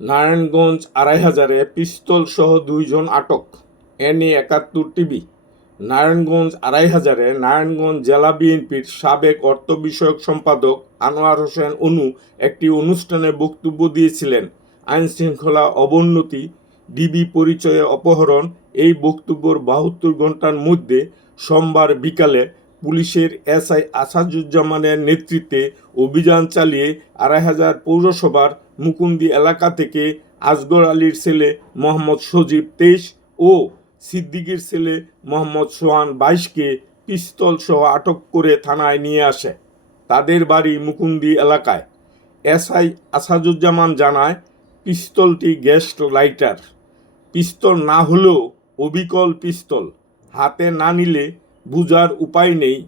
নারায়ণগঞ্জ ২৫০০-এ পিস্তলসহ ২ জন আটক। এনে৭১ টিভি। নারায়ণগঞ্জ ২৫০০-এ নারায়ণগঞ্জ জেলা বিএনপির সাবেক অর্থ বিষয়ক সম্পাদক আনোয়ার হোসেন অনু একটি অনুষ্ঠানে বক্তব্য দিয়েছিলেন। আইনশৃঙ্খলা অবনতি, ডিবি পরিচয়ে অপহরণ। এই বক্তব্যের ৭২ ঘণ্টার মধ্যে সোমবার বিকালে পুলিশের এসআই আসাদুজ্জামানের নেতৃত্বে অভিযান চালিয়ে ২৫০০ পৌরসভার মুকুন্দি এলাকা থেকে আসগর আলীর ছেলে মোহাম্মদ সজীব ২৩ ও সিদ্দিকীর ছেলে মোহাম্মদ সোহান ২২কে পিস্তলসহ আটক করে থানায় নিয়ে আসে। তাদের বাড়ি মুকুন্দি এলাকায়। এসআই আসাদুজ্জামান জানায়, পিস্তলটি গ্যাস লাইটার। পিস্তল না হলেও অবিকল পিস্তল। হাতে না নিলে বুঝার উপায় নেই